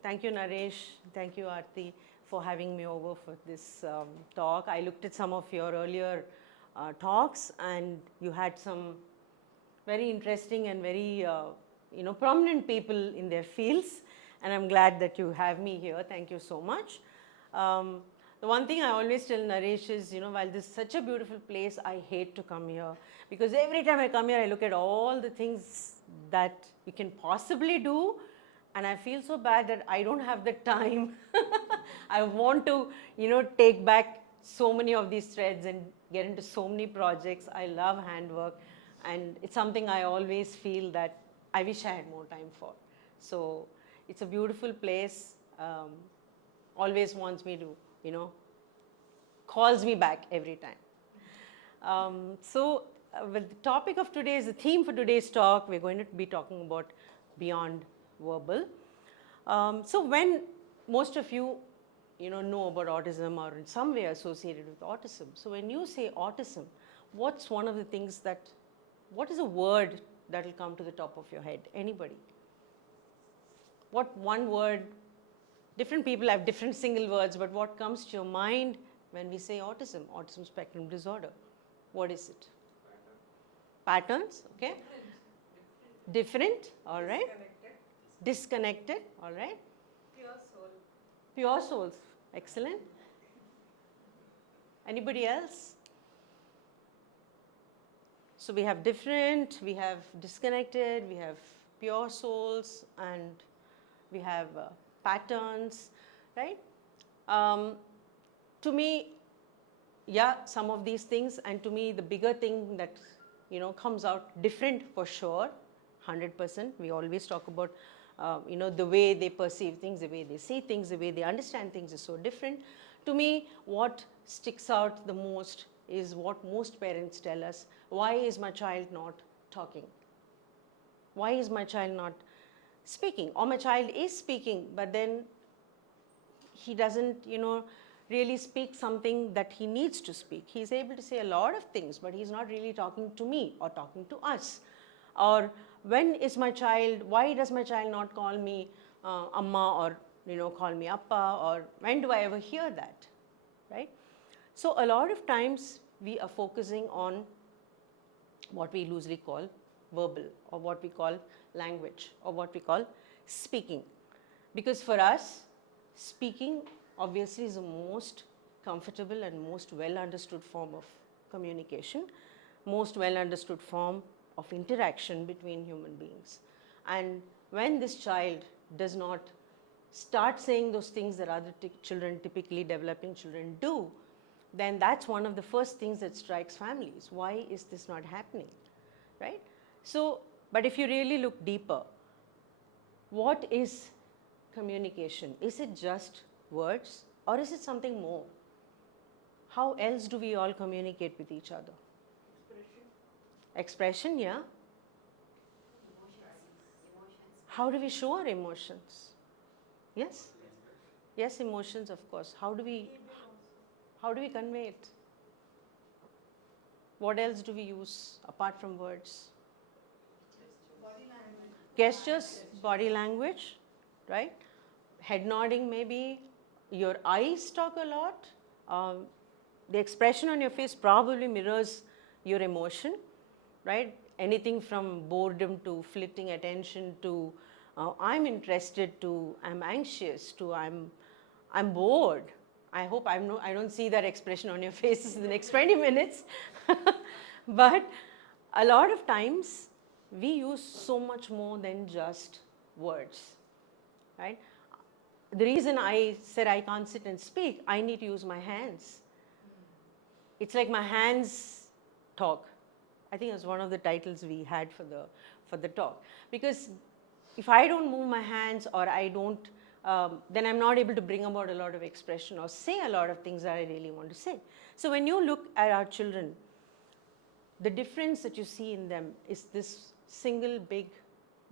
Thank you, Naresh. Thank you, Aarti, for having me over for this talk. I looked at some of your earlier talks, and you had some very interesting and very prominent people in their fields, and I'm glad that you have me here. Thank you so much. Um, the one thing I always tell Naresh is, while this is such a beautiful place, I hate to come here because every time I come here, I look at all the things that you can possibly do, and I feel so bad that I don't have the time. I want to, take back so many of these threads and get into so many projects. I love handwork, and it's something I always feel that I wish I had more time for. So it's a beautiful place. Always wants me to, calls me back every time. Well, the topic of today's, the theme for today's talk, we're going to be talking about beyond verbal. So when most of you, know about autism or in some way associated with autism, so when you say autism, what's one of the things what is a word that will come to the top of your head? Anybody? What one word? Different people have different single words, but what comes to your mind when we say autism spectrum disorder? What is it? Patterns, okay. Different, all right. Disconnected, all right. Pure souls, excellent. Anybody else? So we have different, we have disconnected, we have pure souls, and we have patterns, right? To me, yeah, some of these things, and to me the bigger thing that comes out different for sure, 100%. We always talk about the way they perceive things, the way they see things, the way they understand things is so different. To me, what sticks out the most is what most parents tell us: why is my child not talking? Why is my child not speaking? Or my child is speaking, but then he doesn't, really speak something that he needs to speak. He's able to say a lot of things, but he's not really talking to me or talking to us. Or when is my child, why does my child not call me Amma, or call me Appa, or when do I ever hear that, right? So a lot of times we are focusing on what we loosely call verbal, or what we call language, or what we call speaking. Because for us, speaking obviously is the most comfortable and most well understood form of communication, most well understood form of interaction between human beings. And when this child does not start saying those things that other children, typically developing children, do, then that's one of the first things that strikes families. Why is this not happening, right? So, but if you really look deeper, what is communication? Is it just words, or is it something more? How else do we all communicate with each other? Expression, yeah. How do we show our emotions? Yes? Yes, emotions, of course. How do we convey it? What else do we use apart from words? Gestures, body language, right? Head nodding, maybe. Your eyes talk a lot. The expression on your face probably mirrors your emotion, right? Anything from boredom to flitting attention to I'm interested to I'm anxious to I'm bored. I hope I don't see that expression on your faces in the next 20 minutes. But a lot of times we use so much more than just words, right? The reason I said I can't sit and speak, I need to use my hands. It's like my hands talk. I think that's one of the titles we had for the talk. Because if I don't move my hands, or I don't, then I'm not able to bring about a lot of expression or say a lot of things that I really want to say. So when you look at our children, the difference that you see in them is this single big,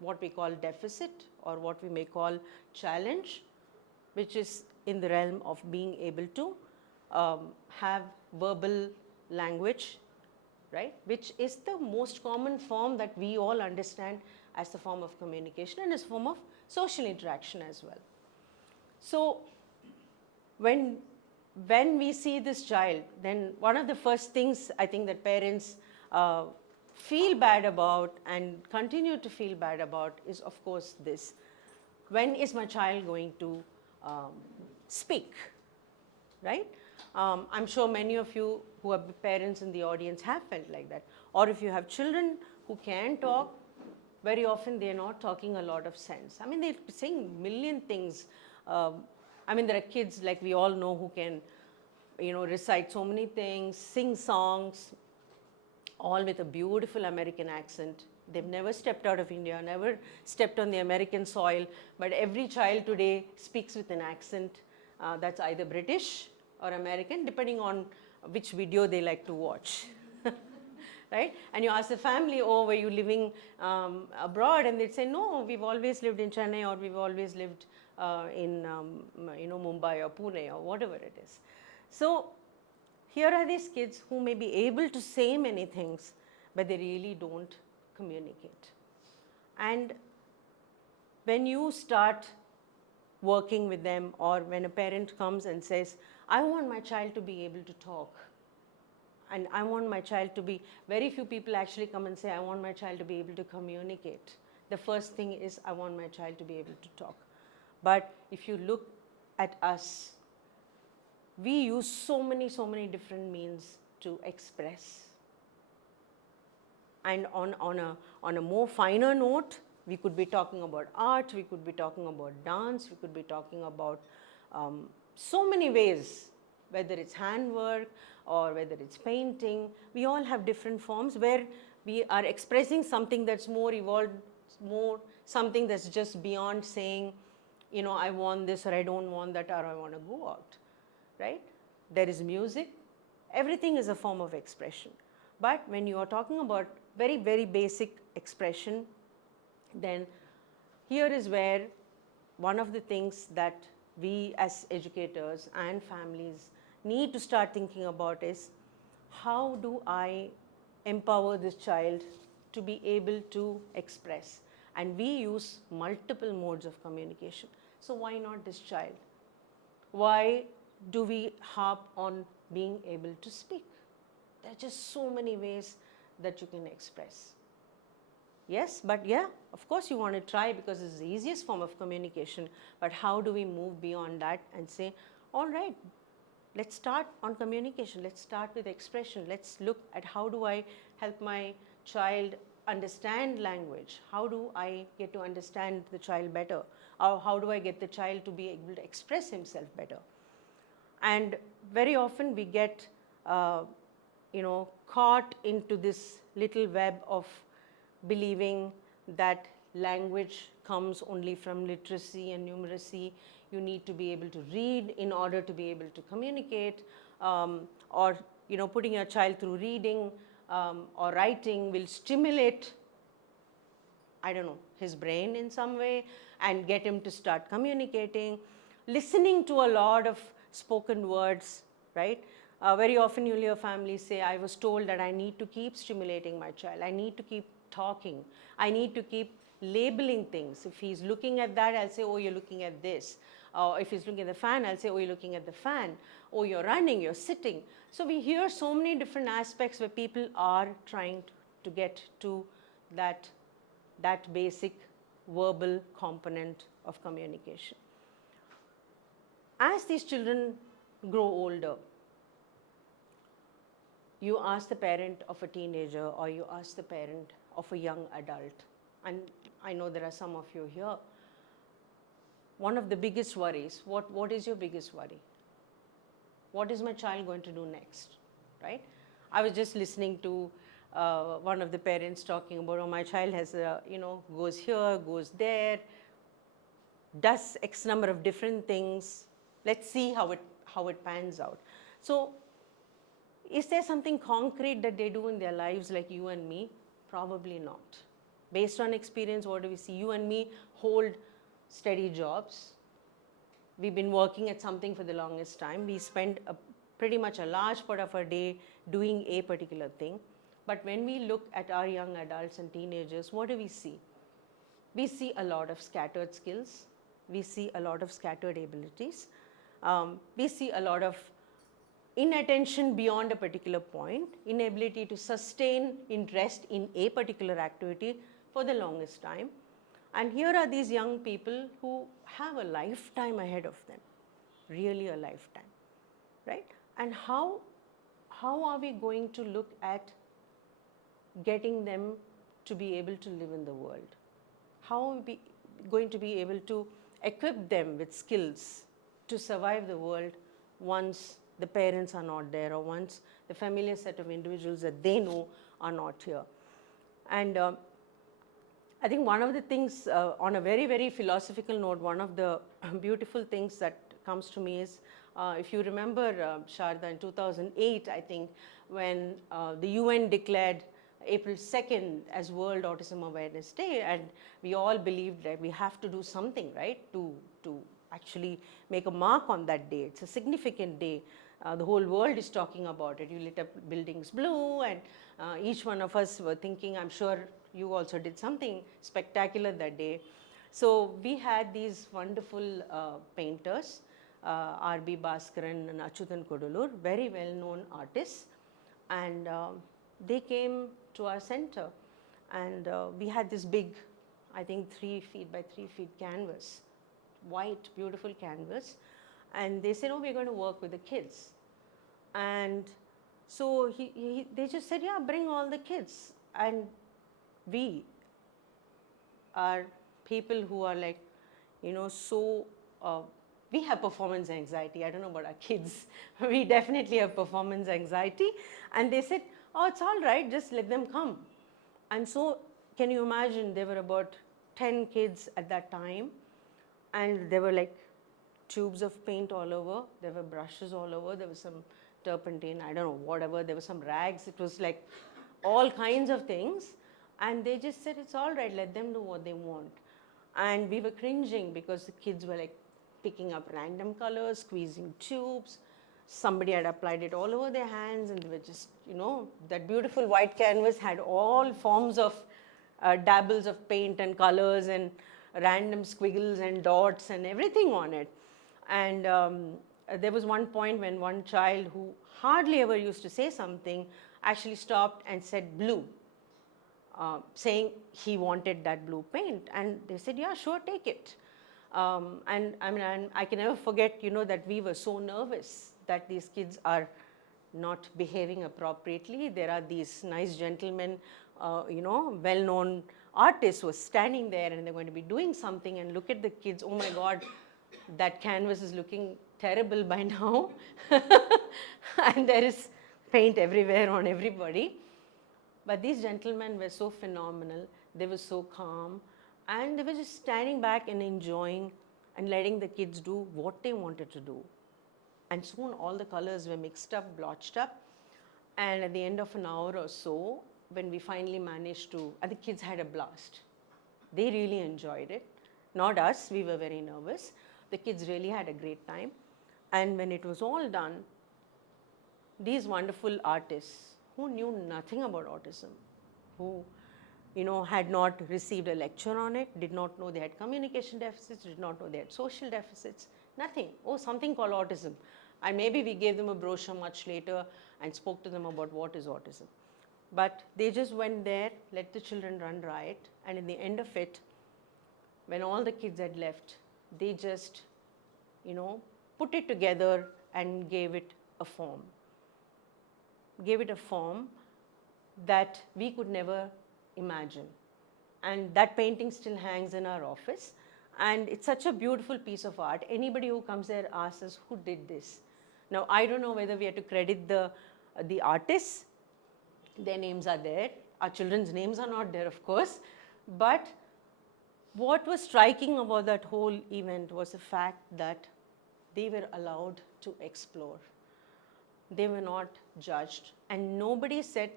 what we call deficit, or what we may call challenge, which is in the realm of being able to have verbal language, right? Which is the most common form that we all understand as the form of communication and as a form of social interaction as well. So when we see this child, then one of the first things I think that parents feel bad about and continue to feel bad about is, of course, this. When is my child going to speak, right? I'm sure many of you who are parents in the audience have felt like that. Or if you have children who can talk, very often they're not talking a lot of sense. I mean, they're saying a million things. I mean, there are kids, like we all know, who can, recite so many things, sing songs, all with a beautiful American accent. They've never stepped out of India, never stepped on the American soil, but every child today speaks with an accent that's either British or American, depending on which video they like to watch. Right? And you ask the family, oh, were you living abroad? And they'd say, no, we've always lived in Chennai, or we've always lived in Mumbai or Pune or whatever it is. So here are these kids who may be able to say many things, but they really don't communicate. And when you start working with them, or when a parent comes and says, I want my child to be able to talk, and I want my child to be, very few people actually come and say, I want my child to be able to communicate. The first thing is, I want my child to be able to talk. But if you look at us, we use so many different means to express. And on a more finer note, we could be talking about art, we could be talking about dance, we could be talking about so many ways, whether it's handwork or whether it's painting. We all have different forms where we are expressing something that's more evolved, more something that's just beyond saying, I want this, or I don't want that, or I want to go out, right? There is music. Everything is a form of expression. But when you are talking about very, very basic expression, then here is where one of the things that we as educators and families need to start thinking about is, how do I empower this child to be able to express? And we use multiple modes of communication. So why not this child? Why do we harp on being able to speak? There are just so many ways that you can express. Yes, but yeah, of course you want to try, because it's the easiest form of communication. But how do we move beyond that and say, all right, let's start on communication. Let's start with expression. Let's look at, how do I help my child understand language? How do I get to understand the child better? Or how do I get the child to be able to express himself better? And very often we get caught into this little web of believing that language comes only from literacy and numeracy. You need to be able to read in order to be able to communicate, or putting your child through reading or writing will stimulate, I don't know, his brain in some way and get him to start communicating. Listening to a lot of spoken words, right? Very often you'll hear families say, I was told that I need to keep stimulating my child. I need to keep talking. I need to keep labeling things. If he's looking at that, I'll say, oh, you're looking at this. If he's looking at the fan, I'll say, oh, you're looking at the fan. Oh, you're running, you're sitting. So we hear so many different aspects where people are trying to get to that basic verbal component of communication. As these children grow older, you ask the parent of a teenager, or you ask the parent of a young adult, and I know there are some of you here, one of the biggest worries, what is your biggest worry? What is my child going to do next, right? I was just listening to one of the parents talking about, oh, my child has, goes here, goes there, does X number of different things. Let's see how it pans out. So is there something concrete that they do in their lives like you and me? Probably not. Based on experience, what do we see? You and me hold steady jobs. We've been working at something for the longest time. We spend pretty much a large part of our day doing a particular thing. But when we look at our young adults and teenagers, what do we see? We see a lot of scattered skills. we see a lot of scattered abilities. We see a lot of inattention beyond a particular point, inability to sustain interest in a particular activity for the longest time. And here are these young people who have a lifetime ahead of them, really a lifetime, right? And how are we going to look at getting them to be able to live in the world? How are we going to be able to equip them with skills to survive the world once the parents are not there, or once the familiar set of individuals that they know are not here? And I think one of the things, on a very, very philosophical note, one of the beautiful things that comes to me is, if you remember, Sharda, in 2008, I think, when the UN declared April 2nd as World Autism Awareness Day, and we all believed that we have to do something, right, to actually make a mark on that day. It's a significant day. The whole world is talking about it. You lit up buildings blue, and each one of us were thinking, I'm sure you also did something spectacular that day. So we had these wonderful painters, R.B. Bhaskaran and Achyutan Kodulur, very well-known artists, and they came to our center, and we had this big, I think 3 feet by 3 feet canvas, white, beautiful canvas, and they said, oh, we're going to work with the kids. And so they just said, yeah, bring all the kids. And we are people who are like, so we have performance anxiety. I don't know about our kids. We definitely have performance anxiety. And they said, oh, it's all right, just let them come. And so can you imagine, there were about 10 kids at that time, and there were like tubes of paint all over, there were brushes all over, there was some turpentine, I don't know, whatever, there were some rags, it was like all kinds of things. And they just said, it's all right, let them do what they want. And we were cringing because the kids were like picking up random colors, squeezing tubes. Somebody had applied it all over their hands, and they were just, that beautiful white canvas had all forms of dabbles of paint and colors and random squiggles and dots and everything on it. And there was one point when one child who hardly ever used to say something actually stopped and said blue, saying he wanted that blue paint. And they said, yeah, sure, take it. And I mean, I can never forget, that we were so nervous that these kids are not behaving appropriately. There are these nice gentlemen, well-known artists who are standing there, and they're going to be doing something, and look at the kids, oh my God, that canvas is looking terrible by now. And there is paint everywhere on everybody. But these gentlemen were so phenomenal. They were so calm, and they were just standing back and enjoying and letting the kids do what they wanted to do. And soon all the colors were mixed up, blotched up. And at the end of an hour or so, when we finally managed to, and the kids had a blast. They really enjoyed it. Not us, we were very nervous. The kids really had a great time. And when it was all done, these wonderful artists who knew nothing about autism, who had not received a lecture on it, did not know they had communication deficits, did not know they had social deficits, nothing. Oh, something called autism. And maybe we gave them a brochure much later and spoke to them about what is autism. But they just went there, let the children run riot, and in the end of it, when all the kids had left, they just, put it together and gave it a form. Gave it a form that we could never imagine. And that painting still hangs in our office. And it's such a beautiful piece of art. Anybody who comes there asks us, who did this? Now, I don't know whether we have to credit the artists. Their names are there. Our children's names are not there, of course. But what was striking about that whole event was the fact that they were allowed to explore. They were not judged. And nobody said,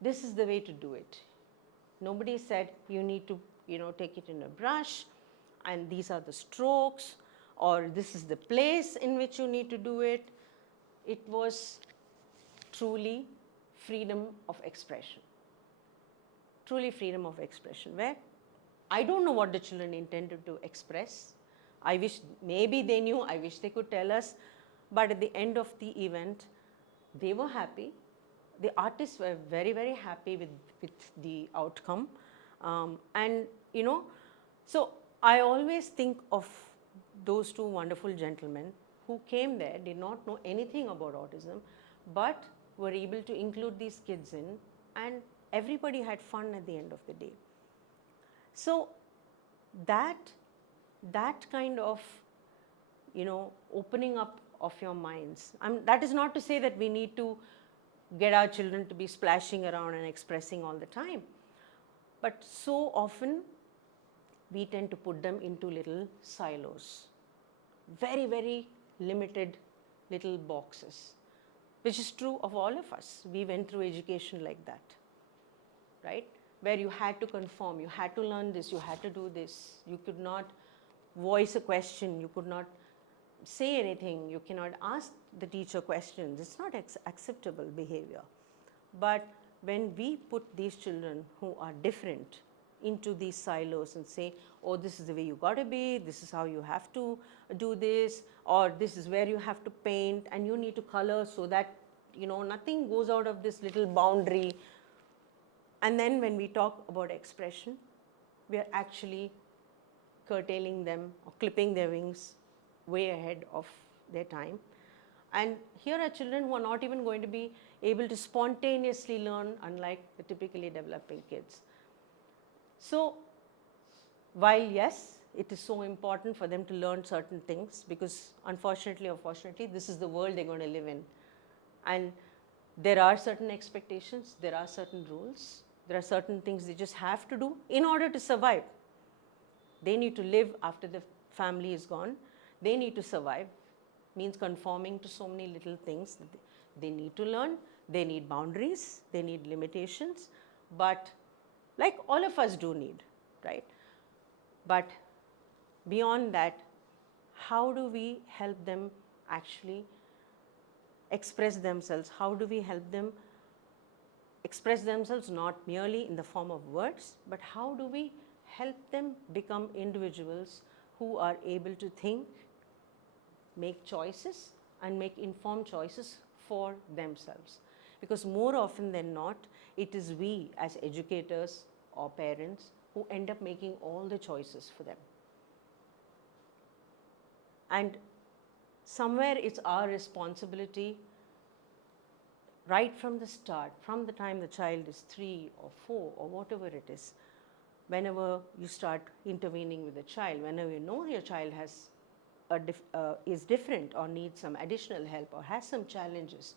this is the way to do it. Nobody said, you need to, take it in a brush, and these are the strokes, or this is the place in which you need to do it. It was truly freedom of expression. Truly freedom of expression, where I don't know what the children intended to express, I wish maybe they knew, I wish they could tell us, but at the end of the event, they were happy. The artists were very, very happy with the outcome. And, you know, so I always think of those two wonderful gentlemen who came there, did not know anything about autism, but were able to include these kids in, and everybody had fun at the end of the day. So that kind of, you know, opening up of your minds. That is not to say that we need to get our children to be splashing around and expressing all the time. But so often we tend to put them into little silos, very, very limited little boxes, which is true of all of us. We went through education like that, right? Where you had to conform, you had to learn this, you had to do this. You could not voice a question, you could not say anything, you cannot ask the teacher questions. It's not acceptable behavior. But when we put these children who are different into these silos and say, oh, this is the way you got to be, this is how you have to do this, or this is where you have to paint, and you need to color so that, you know, nothing goes out of this little boundary. And then when we talk about expression, we are actually curtailing them or clipping their wings way ahead of their time. And here are children who are not even going to be able to spontaneously learn, unlike the typically developing kids. So while yes, it is so important for them to learn certain things, because unfortunately or fortunately, this is the world they're going to live in. And there are certain expectations, there are certain rules, there are certain things they just have to do in order to survive. They need to live after the family is gone. They need to survive, means conforming to so many little things. They need to learn, they need boundaries, they need limitations, but like all of us do need, right? But beyond that, how do we help them actually express themselves? How do we help them express themselves not merely in the form of words, but how do we help them become individuals who are able to think, make choices, and make informed choices for themselves? Because more often than not, it is we as educators or parents who end up making all the choices for them. And somewhere it's our responsibility right from the start, from the time the child is 3 or 4 or whatever it is, whenever you start intervening with the child, whenever you know your child has is different or needs some additional help or has some challenges,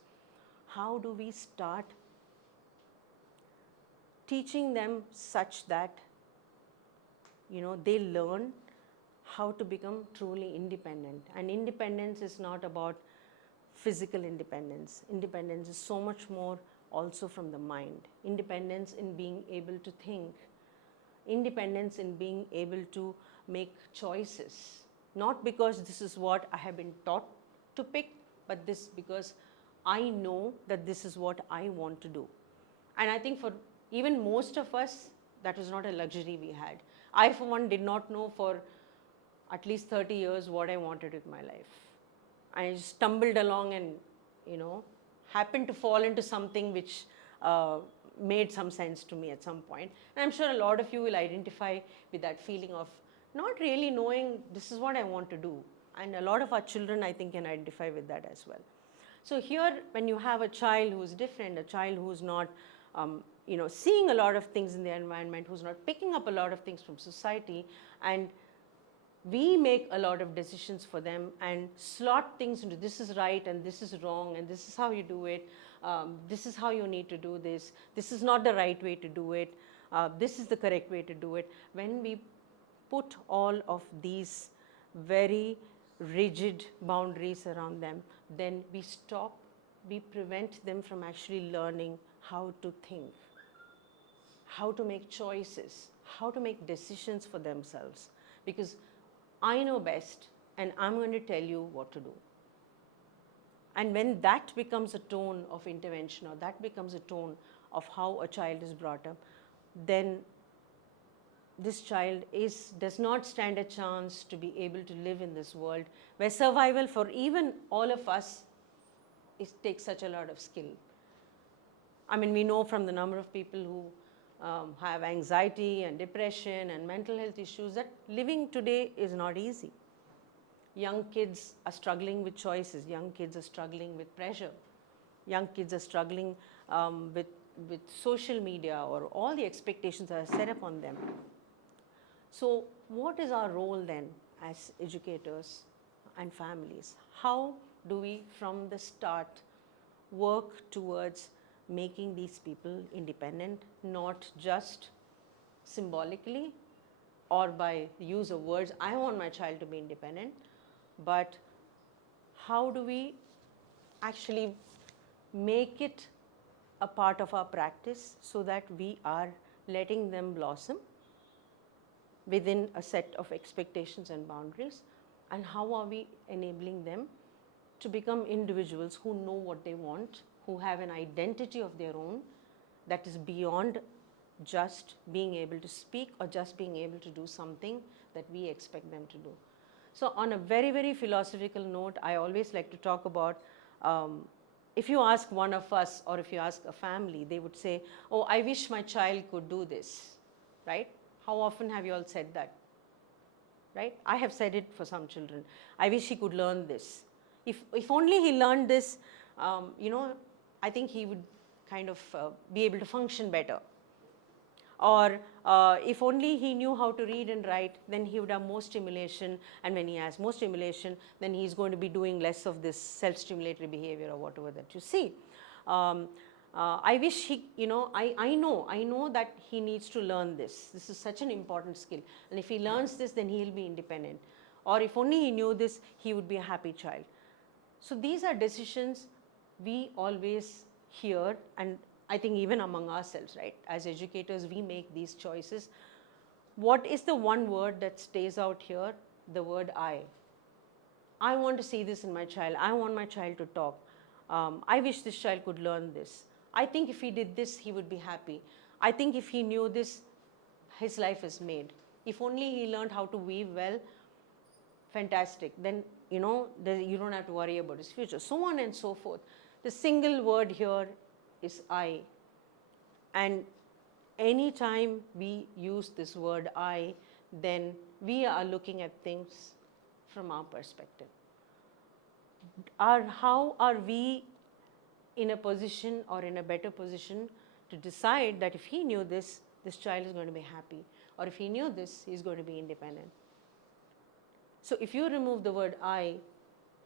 how do we start teaching them such that, you know, they learn how to become truly independent? And independence is not about physical independence. Independence is so much more also from the mind. Independence in being able to think. Independence in being able to make choices. Not because this is what I have been taught to pick, but this because I know that this is what I want to do. And I think for even most of us, that was not a luxury we had. I, for one, did not know for at least 30 years what I wanted with my life. I stumbled along and, you know, happened to fall into something which made some sense to me at some point. And I'm sure a lot of you will identify with that feeling of not really knowing this is what I want to do. And a lot of our children, I think, can identify with that as well. So here, when you have a child who is different, a child who is not, you know, seeing a lot of things in their environment, who's not picking up a lot of things from society, and we make a lot of decisions for them and slot things into this is right and this is wrong and this is how you do it, this is how you need to do this, this is not the right way to do it, this is the correct way to do it. When we put all of these very rigid boundaries around them, then we prevent them from actually learning how to think, how to make choices, how to make decisions for themselves. Because I know best and I'm going to tell you what to do. And when that becomes a tone of intervention, or that becomes a tone of how a child is brought up, then this child does not stand a chance to be able to live in this world where survival for even all of us takes such a lot of skill. I mean, we know from the number of people who have anxiety and depression and mental health issues that living today is not easy. Young kids are struggling with choices. Young kids are struggling with pressure. Young kids are struggling with social media or all the expectations that are set up on them. So what is our role then as educators and families? How do we from the start work towards making these people independent, not just symbolically or by the use of words, I want my child to be independent, but how do we actually make it a part of our practice so that we are letting them blossom within a set of expectations and boundaries, and how are we enabling them to become individuals who know what they want, who have an identity of their own that is beyond just being able to speak or just being able to do something that we expect them to do. So on a very, very philosophical note, I always like to talk about if you ask one of us or if you ask a family, they would say, oh, I wish my child could do this, right? How often have you all said that, right? I have said it for some children. I wish he could learn this. If only he learned this, I think he would kind of be able to function better. Or if only he knew how to read and write, then he would have more stimulation, and when he has more stimulation, then he's going to be doing less of this self-stimulatory behavior or whatever that you see. I wish he, I know that he needs to learn this. This is such an important skill, and if he learns this, then he'll be independent. Or if only he knew this, he would be a happy child. So these are decisions we always hear, and I think even among ourselves, right? As educators, we make these choices. What is the one word that stays out here? The word I. I want to see this in my child. I want my child to talk. I wish this child could learn this. I think if he did this, he would be happy. I think if he knew this, his life is made. If only he learned how to weave well, fantastic. Then, you don't have to worry about his future. So on and so forth. The single word here is I. And anytime we use this word I, then we are looking at things from our perspective. How are we in a position or in a better position to decide that if he knew this, this child is going to be happy, or if he knew this, he's going to be independent. So if you remove the word I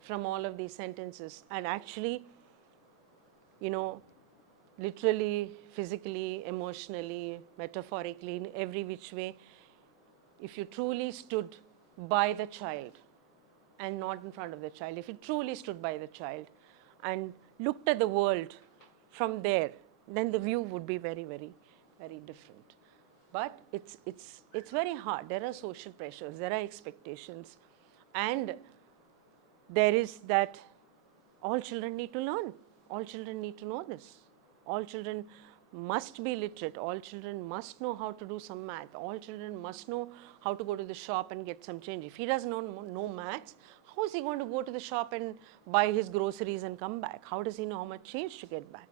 from all of these sentences and actually, literally, physically, emotionally, metaphorically, in every which way, if you truly stood by the child and not in front of the child, if you truly stood by the child and looked at the world from there, then the view would be very, very, very different. But it's very hard. There are social pressures, there are expectations, and there is that all children need to learn. All children need to know this. All children must be literate. All children must know how to do some math. All children must know how to go to the shop and get some change. If he doesn't know maths, how is he going to go to the shop and buy his groceries and come back? How does he know how much change to get back?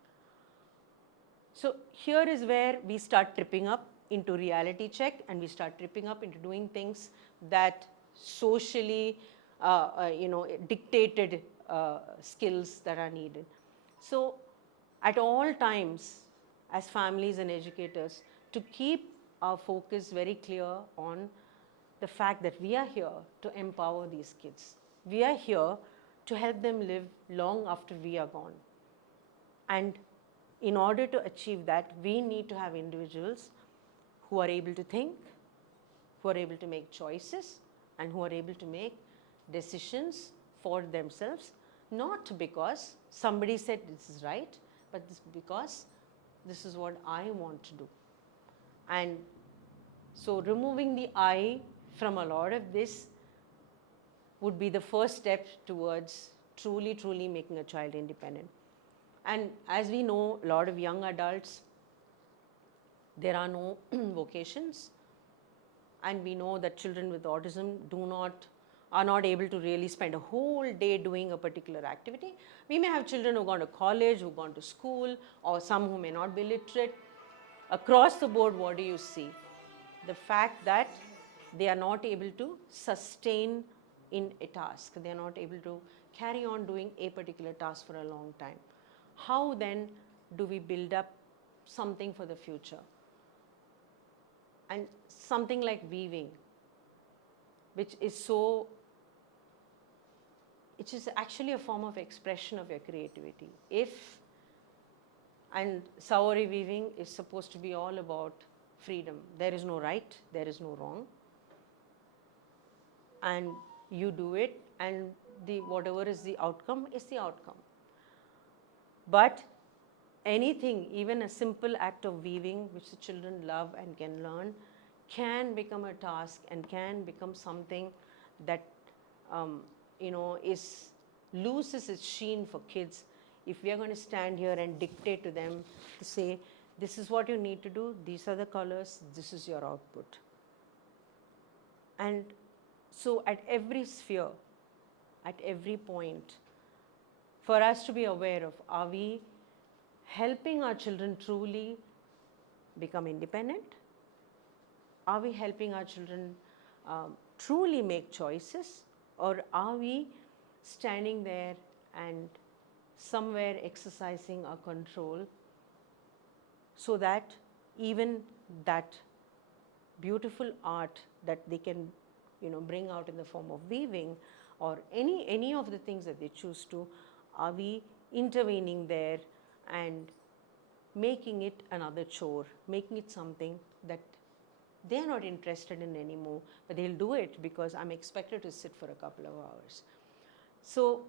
So here is where we start tripping up into reality check, and we start tripping up into doing things that socially dictated skills that are needed. So at all times, as families and educators, to keep our focus very clear on the fact that we are here to empower these kids. We are here to help them live long after we are gone. And in order to achieve that, we need to have individuals who are able to think, who are able to make choices, and who are able to make decisions for themselves, not because somebody said this is right, but because this is what I want to do. And so removing the I from a lot of this would be the first step towards truly, truly making a child independent. And as we know, a lot of young adults, there are no vocations. and we know that children with autism are not able to really spend a whole day doing a particular activity. We may have children who've gone to college, who've gone to school, or some who may not be literate. Across the board, what do you see? The fact that they are not able to sustain in a task. They are not able to carry on doing a particular task for a long time. How then do we build up something for the future? And something like weaving, which is actually a form of expression of your creativity. And Saori weaving is supposed to be all about freedom. There is no right, there is no wrong. And you do it, and whatever is the outcome is the outcome. But anything, even a simple act of weaving, which the children love and can learn, can become a task and can become something that loses its sheen for kids if we are going to stand here and dictate to them to say, this is what you need to do, these are the colors, this is your output. And so at every sphere, at every point, for us to be aware of, are we helping our children truly become independent? Are we helping our children truly make choices? Or are we standing there and somewhere exercising our control so that even that beautiful art that they can bring out in the form of weaving or any of the things that they choose to, are we intervening there and making it another chore, making it something that they're not interested in anymore, but they'll do it because I'm expected to sit for a couple of hours. So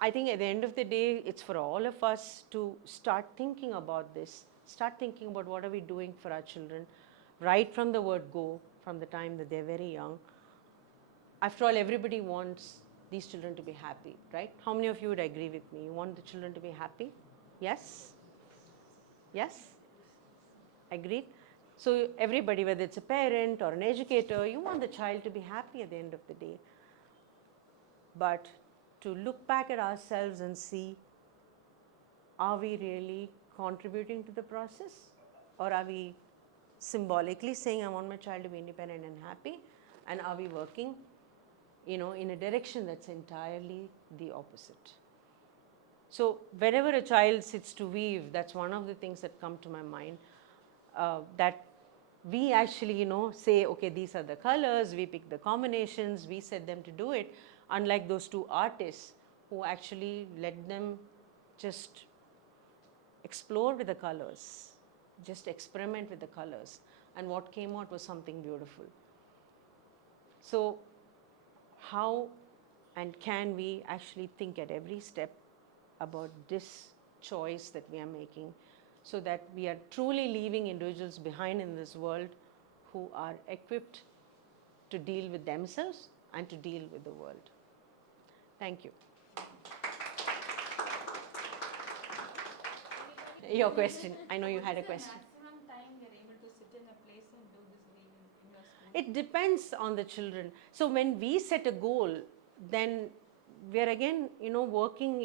I think at the end of the day, it's for all of us to start thinking about this, start thinking about what are we doing for our children, right from the word go, from the time that they're very young. After all, everybody wants these children to be happy, right? How many of you would agree with me? You want the children to be happy? Yes? Yes? Agreed? So everybody, whether it's a parent or an educator, you want the child to be happy at the end of the day. But to look back at ourselves and see, are we really contributing to the process? Or are we symbolically saying, I want my child to be independent and happy? And are we working, in a direction that's entirely the opposite? So whenever a child sits to weave, that's one of the things that come to my mind, that we actually, say, okay, these are the colors, we pick the combinations, we set them to do it, unlike those two artists who actually let them just explore with the colors, just experiment with the colors, and what came out was something beautiful. So how and can we actually think at every step about this choice that we are making, so that we are truly leaving individuals behind in this world who are equipped to deal with themselves and to deal with the world. Thank you. Your question. I know you had a question. Maximum time you're able to sit in a place and do this weaving in your school? It depends on the children. So when we set a goal, then we're again, working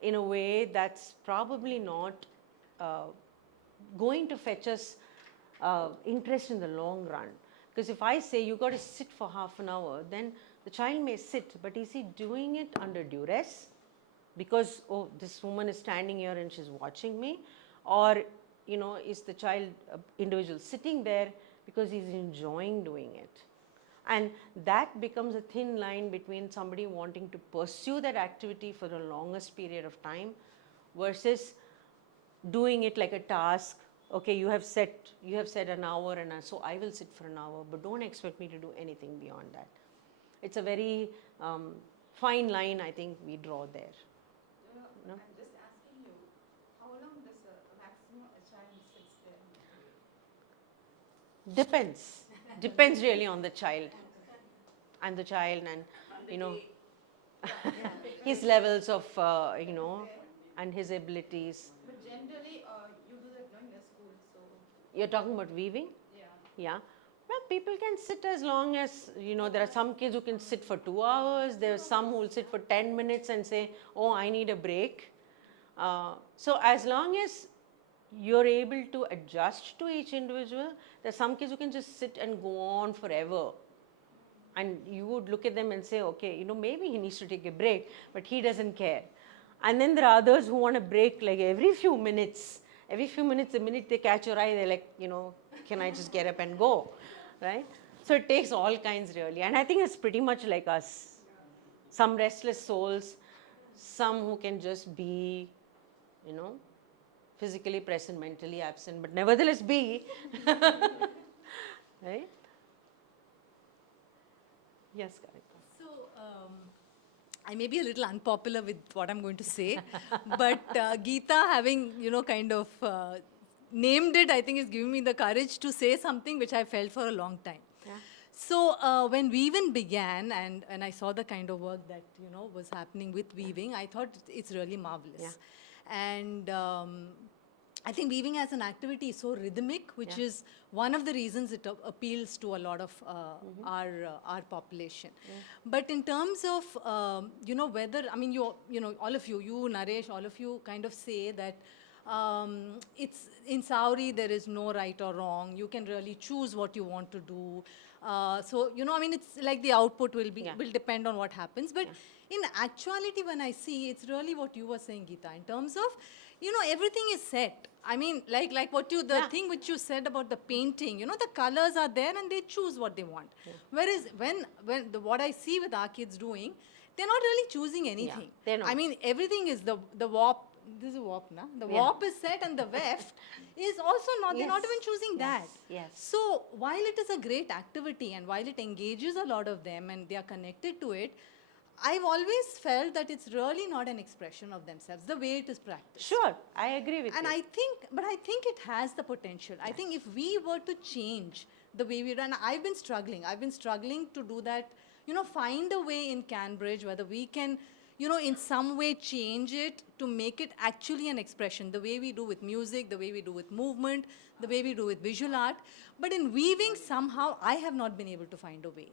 in a way that's probably not going to fetch us interest in the long run. Because if I say you got to sit for half an hour, then the child may sit, but is he doing it under duress? Because, oh, this woman is standing here and she's watching me? Or, is the child individual sitting there because he's enjoying doing it? And that becomes a thin line between somebody wanting to pursue that activity for the longest period of time versus doing it like a task. Okay, you have set an hour, and so I will sit for an hour, but don't expect me to do anything beyond that. It's a very fine line, I think, we draw there. I'm just asking you, how long does maximum a child sits there? Depends really on the child and his levels of and his abilities. But generally, you do that in your school, so. You're talking about weaving? Yeah. Yeah. Well, people can sit as long as, there are some kids who can sit for 2 hours. There are some who will sit for 10 minutes and say, oh, I need a break. So as long as you're able to adjust to each individual, there are some kids who can just sit and go on forever. And you would look at them and say, okay, maybe he needs to take a break, but he doesn't care. And then there are others who want a break like every few minutes. Every few minutes, the minute they catch your eye, they're like, can I just get up and go, right? So it takes all kinds really. And I think it's pretty much like us. Some restless souls, some who can just be, physically present, mentally absent, but nevertheless be, right? Yes, correct. So, I may be a little unpopular with what I'm going to say, but Gita having, kind of named it, I think is giving me the courage to say something which I felt for a long time. Yeah. So when weaving began and I saw the kind of work that, was happening with weaving, I thought it's really marvelous. Yeah. And I think weaving as an activity is so rhythmic, which Yeah. is one of the reasons it appeals to a lot of our population. But in terms of whether, I mean, all of you Naresh, all of you kind of say that it's in Sauri there is no right or wrong. You can really choose what you want to do. So I mean, it's like the output will be Yeah. will depend on what happens. But in actuality, when I see, it's really what you were saying, Geeta, in terms of everything is set. I mean, like what the Yeah. thing which you said about the painting, the colors are there and they choose what they want. Whereas when what I see with our kids doing, they're not really choosing anything. they're not. I mean, everything is the warp. This is a warp, na? The warp is set and the weft is also not, they're not Yes. even choosing that. Yes. So while it is a great activity and while it engages a lot of them and they are connected to it, I've always felt that it's really not an expression of themselves, the way it is practiced. Sure, I agree with And you. I think it has the potential. I think if we were to change the way we run, I've been struggling to do that, find a way in Cambridge whether we can, in some way change it to make it actually an expression, the way we do with music, the way we do with movement, the way we do with visual art. But in weaving, somehow, I have not been able to find a way.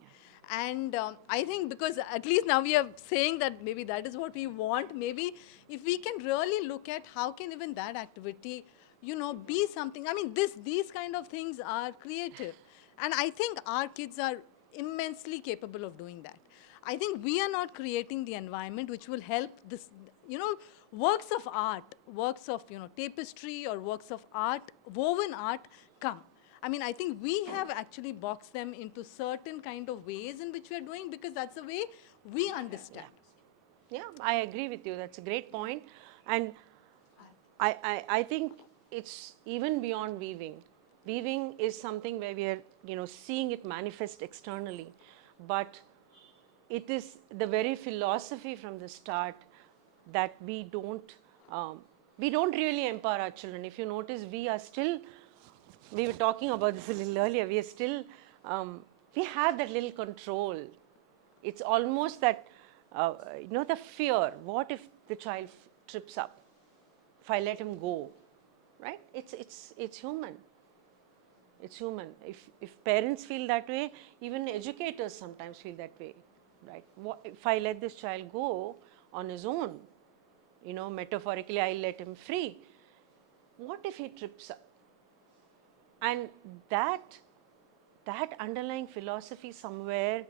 And I think because at least now we are saying that maybe that is what we want, maybe if we can really look at how can even that activity, be something. I mean, these kind of things are creative. And I think our kids are immensely capable of doing that. I think we are not creating the environment which will help this, works of art, works of, tapestry or works of art, woven art come. I mean, I think we have actually boxed them into certain kind of ways in which we are doing because that's the way we understand. Yeah, I agree with you. That's a great point. And I think it's even beyond weaving. Weaving is something where we are, seeing it manifest externally. But it is the very philosophy from the start that we don't really empower our children. If you notice, we were talking about this a little earlier, we are still, we have that little control. It's almost that, the fear. What if the child trips up? If I let him go, right? It's human. It's human. If parents feel that way, even educators sometimes feel that way, right? If I let this child go on his own, metaphorically, I let him free. What if he trips up? And that underlying philosophy somewhere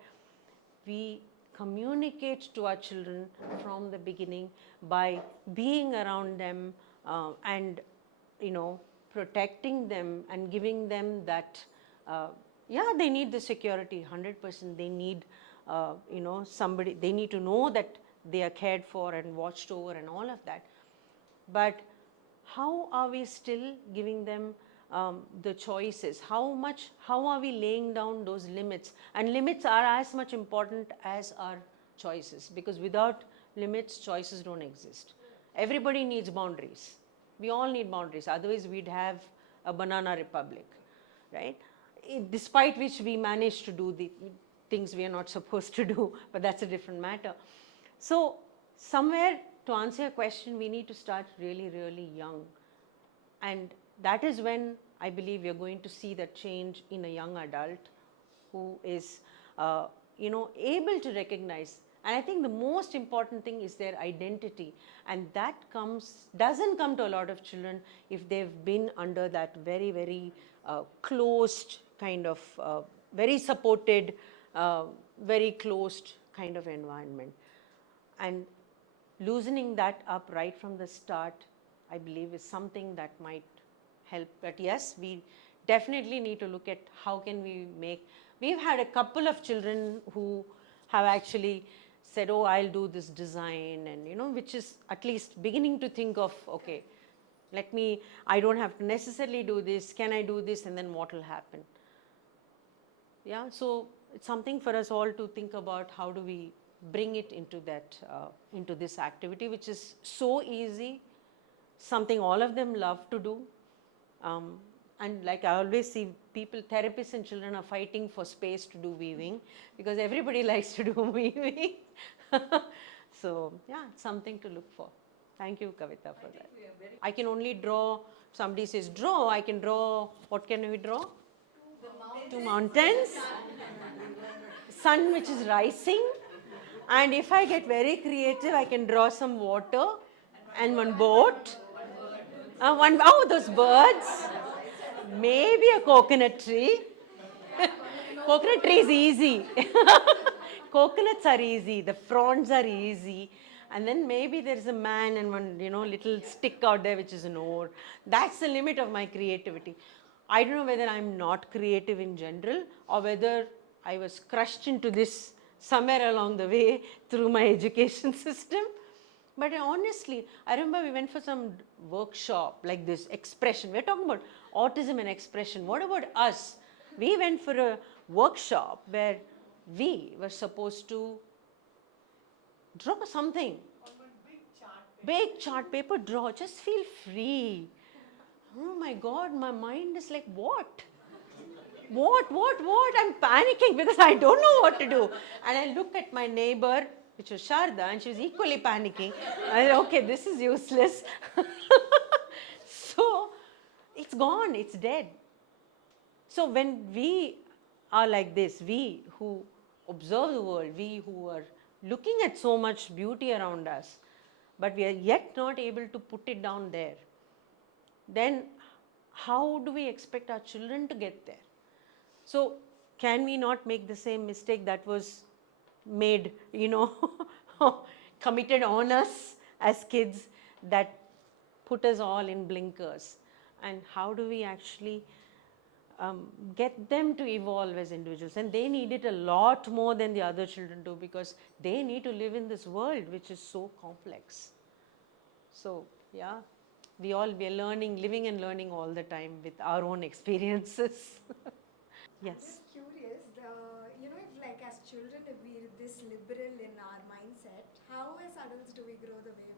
we communicate to our children from the beginning by being around them and protecting them and giving them that they need the security 100%. They need somebody, they need to know that they are cared for and watched over and all of that. But how are we still giving them the choices? How are we laying down those limits? And limits are as much important as our choices, because without limits, choices don't exist. Everybody needs boundaries. We all need boundaries. Otherwise, we'd have a banana republic, right? Despite which we manage to do the things we are not supposed to do, but that's a different matter. So somewhere, to answer your question, we need to start really, really young. And that is when I believe we are going to see that change in a young adult who is, able to recognize. And I think the most important thing is their identity, and that doesn't come to a lot of children if they've been under that very, very closed kind of, very supported, very closed kind of environment. And loosening that up right from the start, I believe, is something that might help. But yes, we definitely need to look at how can we make. We've had a couple of children who have actually said, oh, I'll do this design, and which is at least beginning to think of, okay, I don't have to necessarily do this, can I do this, and then what will happen? Yeah, so it's something for us all to think about, how do we bring it into that, into this activity, which is so easy, something all of them love to do. And like I always see people, therapists and children are fighting for space to do weaving because everybody likes to do weaving. So yeah, it's something to look for. Thank you, Kavita, for that. I can only draw, somebody says draw, I can draw, what can we draw? Two mountains, sun which is rising, and if I get very creative, I can draw some water and one boat. Those birds. Maybe a coconut tree. Coconut tree is easy. Coconuts are easy. The fronds are easy. And then maybe there is a man and one, little stick out there which is an oar. That's the limit of my creativity. I don't know whether I'm not creative in general or whether I was crushed into this somewhere along the way through my education system. But honestly, I remember we went for some workshop like this, expression. We're talking about autism and expression. What about us? We went for a workshop where we were supposed to draw something. Big chart paper, draw, just feel free. Oh my God, my mind is like, what? What? I'm panicking because I don't know what to do. And I look at my neighbor, which was Sharda, and she was equally panicking. I said, okay, this is useless. So it's gone, it's dead. So when we are like this, we who observe the world, we who are looking at so much beauty around us, but we are yet not able to put it down there, then how do we expect our children to get there? So can we not make the same mistake that was made, committed on us as kids, that put us all in blinkers? And how do we actually get them to evolve as individuals? And they need it a lot more than the other children do, because they need to live in this world which is so complex. So yeah, we are learning, living and learning all the time with our own experiences. Yes. Just curious, if like as children, if we're this liberal in our mindset, how as adults do we grow the way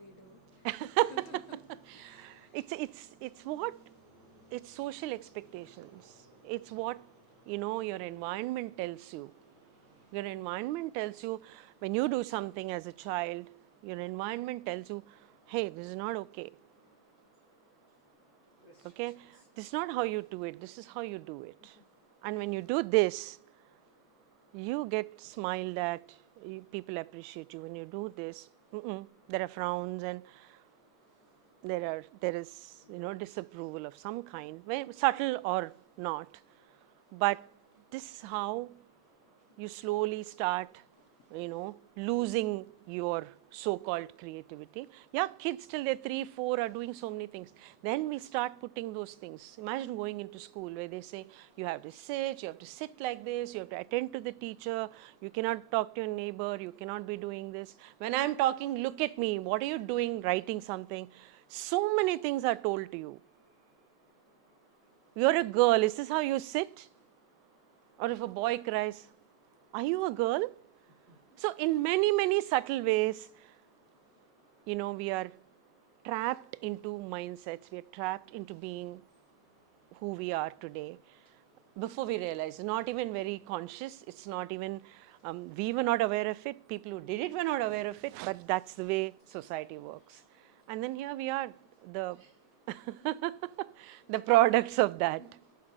we do? It's social expectations. It's what, your environment tells you. Your environment tells you, when you do something as a child, your environment tells you, hey, this is not okay. Okay? This is not how you do it. This is how you do it. And when you do this, you get smiled at, people appreciate you. When you do this, there are frowns, and there is disapproval of some kind, subtle or not. But this is how you slowly start losing your so-called creativity. Yeah, kids till they're 3, 4 are doing so many things. Then we start putting those things. Imagine going into school where they say, you have to sit like this, you have to attend to the teacher, you cannot talk to your neighbor, you cannot be doing this. When I'm talking, look at me, what are you doing, writing something? So many things are told to you. You're a girl, is this how you sit? Or if a boy cries, are you a girl? So in many, many subtle ways, we are trapped into mindsets, we are trapped into being who we are today before we realize. Not even very conscious, it's not even, we were not aware of it, people who did it were not aware of it, but that's the way society works. And then here we are, the the products of that,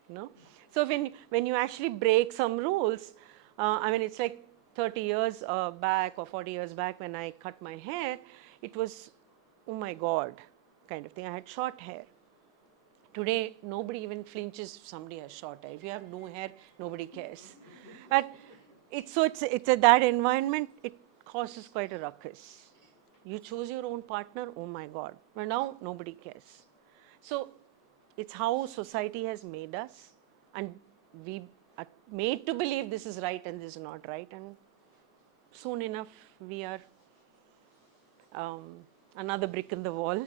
you know. So when you actually break some rules, I mean, it's like 30 years back or 40 years back when I cut my hair, it was, oh my God, kind of thing. I had short hair. Today, nobody even flinches if somebody has short hair. If you have no hair, nobody cares. But it's that environment, it causes quite a ruckus. You choose your own partner, oh my God. But now, nobody cares. So, it's how society has made us, and we are made to believe this is right and this is not right, and soon enough, we are another brick in the wall.